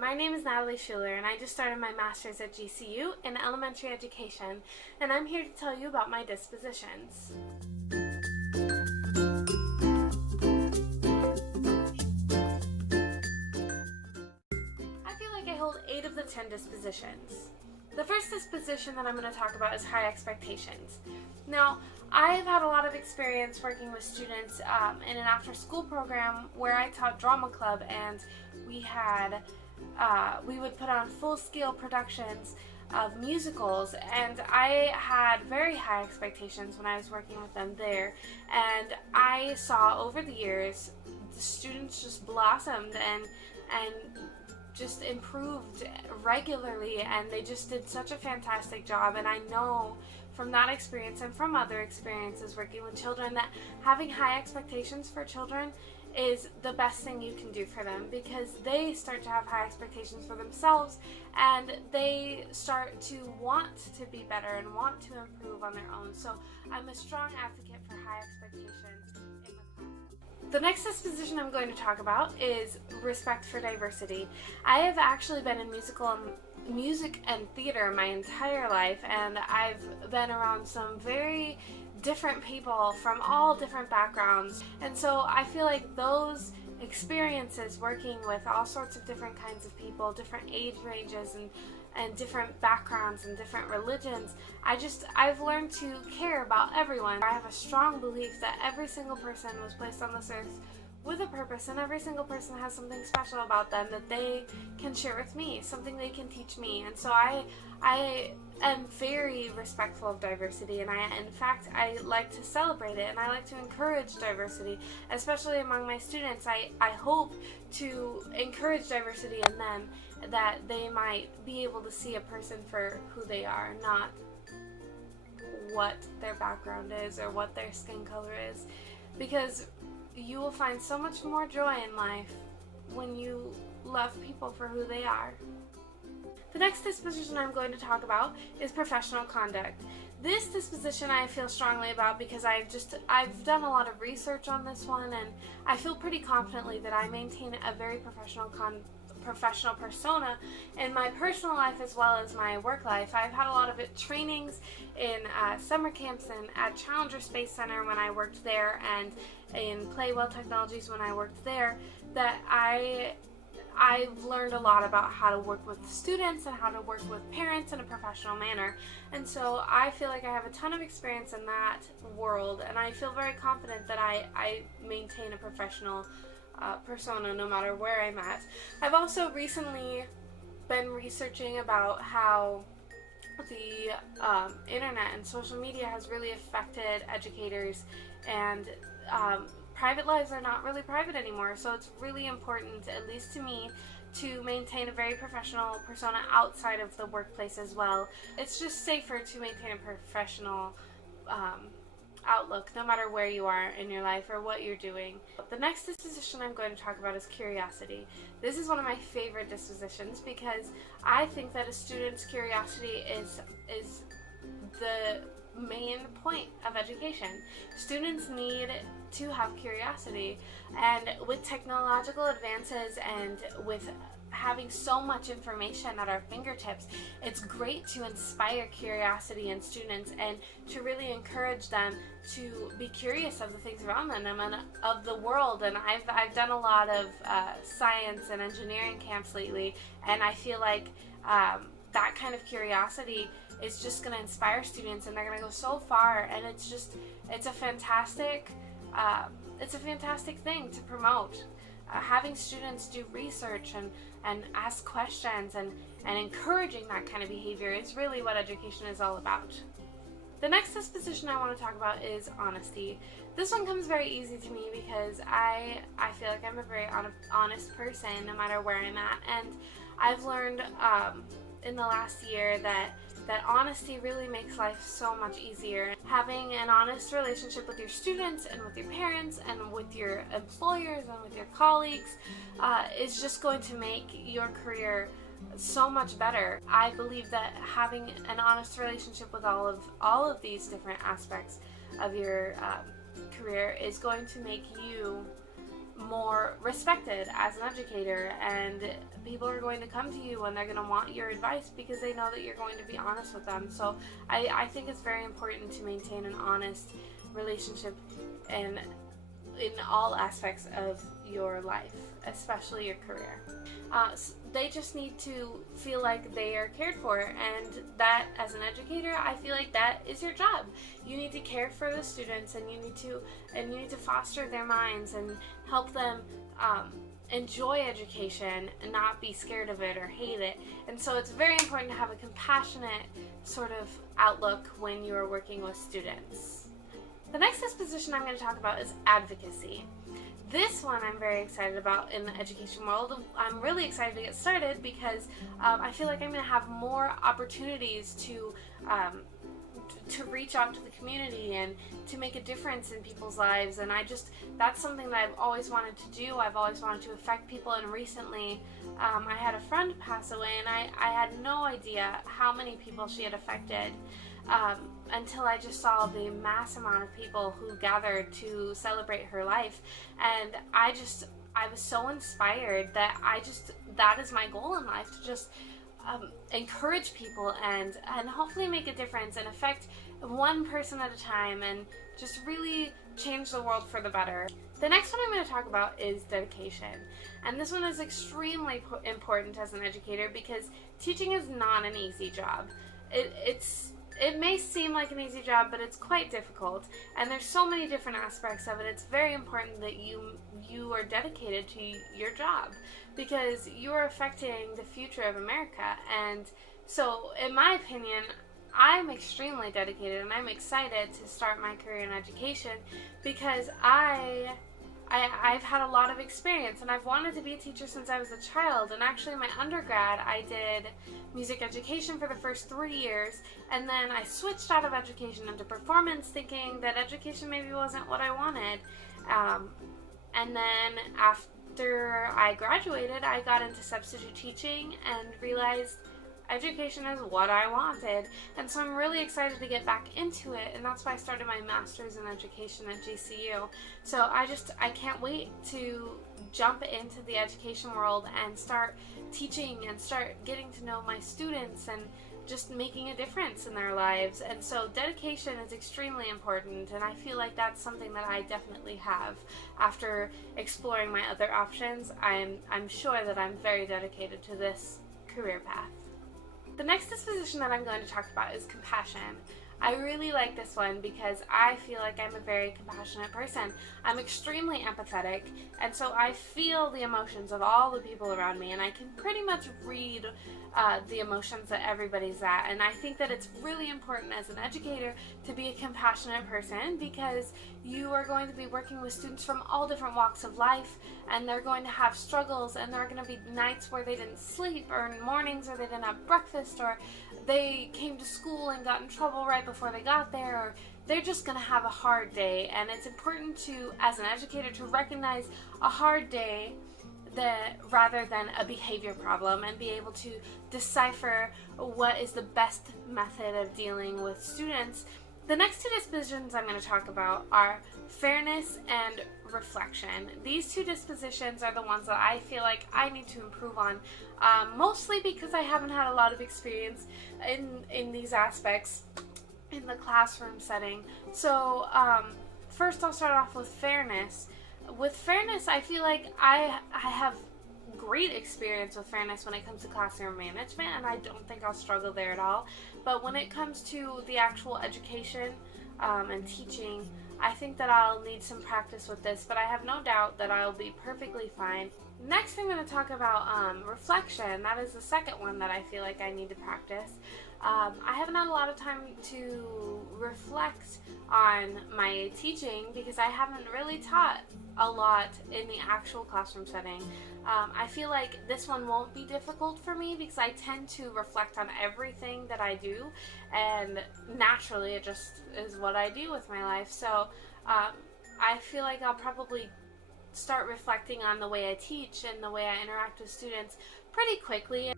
my name is Natalie Schuler, and I just started my master's at GCU in elementary education, and I'm here to tell you about my dispositions. I feel like I hold 8 of the 10 dispositions. The first disposition that I'm going to talk about is high expectations. Now, I've had a lot of experience working with students in an after-school program where I taught drama club, and we would put on full-scale productions of musicals, and I had very high expectations when I was working with them there, and I saw over the years the students just blossomed and just improved regularly, and they just did such a fantastic job. And I know from that experience and from other experiences working with children that having high expectations for children is the best thing you can do for them, because they start to have high expectations for themselves and they start to want to be better and want to improve on their own. So I'm a strong advocate for high expectations in the classroom. The next disposition I'm going to talk about is respect for diversity. I have actually been in music and theater my entire life, and I've been around some very different people from all different backgrounds, and so I feel like those experiences working with all sorts of different kinds of people, different age ranges and different backgrounds and different religions, I've learned to care about everyone. I have a strong belief that every single person was placed on this earth with a purpose, and every single person has something special about them that they can share with me, something they can teach me. And so I am very respectful of diversity, and in fact I like to celebrate it, and I like to encourage diversity, especially among my students. I hope to encourage diversity in them, that they might be able to see a person for who they are, not what their background is or what their skin color is, because you will find so much more joy in life when you love people for who they are. The next disposition I'm going to talk about is professional conduct. This disposition I feel strongly about because I've done a lot of research on this one, and I feel pretty confidently that I maintain a very professional persona in my personal life as well as my work life. I've had a lot of trainings in summer camps and at Challenger Space Center when I worked there, and in Playwell Technologies when I worked there, that I've learned a lot about how to work with students and how to work with parents in a professional manner. And so I feel like I have a ton of experience in that world, and I feel very confident that I maintain a professional persona no matter where I'm at. I've also recently been researching about how the internet and social media has really affected educators, and private lives are not really private anymore, so it's really important, at least to me, to maintain a very professional persona outside of the workplace as well. It's just safer to maintain a professional outlook no matter where you are in your life or what you're doing. The next disposition I'm going to talk about is curiosity. This is one of my favorite dispositions because I think that a student's curiosity is the main point of education. Students need to have curiosity, and with technological advances and with having so much information at our fingertips, it's great to inspire curiosity in students and to really encourage them to be curious of the things around them and of the world. And I've done a lot of science and engineering camps lately, and I feel like that kind of curiosity is just going to inspire students, and they're going to go so far, and it's a fantastic thing to promote. Having students do research and ask questions and encouraging that kind of behavior is really what education is all about. The next disposition I want to talk about is honesty. This one comes very easy to me because I feel like I'm a very honest person no matter where I'm at, and I've learned in the last year that honesty really makes life so much easier. Having an honest relationship with your students and with your parents and with your employers and with your colleagues is just going to make your career so much better. I believe that having an honest relationship with all of these different aspects of your career is going to make you more respected as an educator, and people are going to come to you and they're going to want your advice because they know that you're going to be honest with them. So I think it's very important to maintain an honest relationship in all aspects of your life, especially your career. They just need to feel like they are cared for, and that, as an educator, I feel like that is your job. You need to care for the students, and you need to foster their minds and help them enjoy education and not be scared of it or hate it. And so it's very important to have a compassionate sort of outlook when you are working with students. The next disposition I'm going to talk about is advocacy. This one I'm very excited about in the education world. I'm really excited to get started because I feel like I'm going to have more opportunities to reach out to the community and to make a difference in people's lives. And that's something that I've always wanted to do. I've always wanted to affect people, and recently I had a friend pass away, and I had no idea how many people she had affected. Until I just saw the mass amount of people who gathered to celebrate her life. And I was so inspired that that is my goal in life, to just encourage people and hopefully make a difference and affect one person at a time and just really change the world for the better. The next one I'm going to talk about is dedication. And this one is extremely important as an educator because teaching is not an easy job. It may seem like an easy job, but it's quite difficult, and there's so many different aspects of it. It's very important that you are dedicated to your job because you are affecting the future of America. And so, in my opinion, I'm extremely dedicated, and I'm excited to start my career in education because I've had a lot of experience, and I've wanted to be a teacher since I was a child. And actually, my undergrad, I did music education for the first 3 years, and then I switched out of education into performance, thinking that education maybe wasn't what I wanted. And then after I graduated, I got into substitute teaching and realized education is what I wanted. And so I'm really excited to get back into it, and that's why I started my master's in education at GCU. So I can't wait to jump into the education world and start teaching and start getting to know my students and just making a difference in their lives. And so dedication is extremely important, and I feel like that's something that I definitely have. After exploring my other options, I'm sure that I'm very dedicated to this career path. The next disposition that I'm going to talk about is compassion. I really like this one because I feel like I'm a very compassionate person. I'm extremely empathetic, and so I feel the emotions of all the people around me, and I can pretty much read the emotions that everybody's at. And I think that it's really important as an educator to be a compassionate person because you are going to be working with students from all different walks of life, and they're going to have struggles, and there are going to be nights where they didn't sleep, or mornings where they didn't have breakfast, or they came to school and got in trouble right before they got there, or they're just going to have a hard day. And it's important to, as an educator, to recognize a hard day rather than a behavior problem, and be able to decipher what is the best method of dealing with students. The next two dispositions I'm going to talk about are fairness and reflection. These two dispositions are the ones that I feel like I need to improve on, mostly because I haven't had a lot of experience in these aspects in the classroom setting. So first I'll start off with fairness. With fairness, I feel like I have great experience with fairness when it comes to classroom management, and I don't think I'll struggle there at all. But when it comes to the actual education and teaching, I think that I'll need some practice with this, but I have no doubt that I'll be perfectly fine. Next, I'm going to talk about reflection. That is the second one that I feel like I need to practice. I haven't had a lot of time to reflect on my teaching because I haven't really taught a lot in the actual classroom setting. I feel like this one won't be difficult for me because I tend to reflect on everything that I do, and naturally it just is what I do with my life. So I feel like I'll probably start reflecting on the way I teach and the way I interact with students pretty quickly.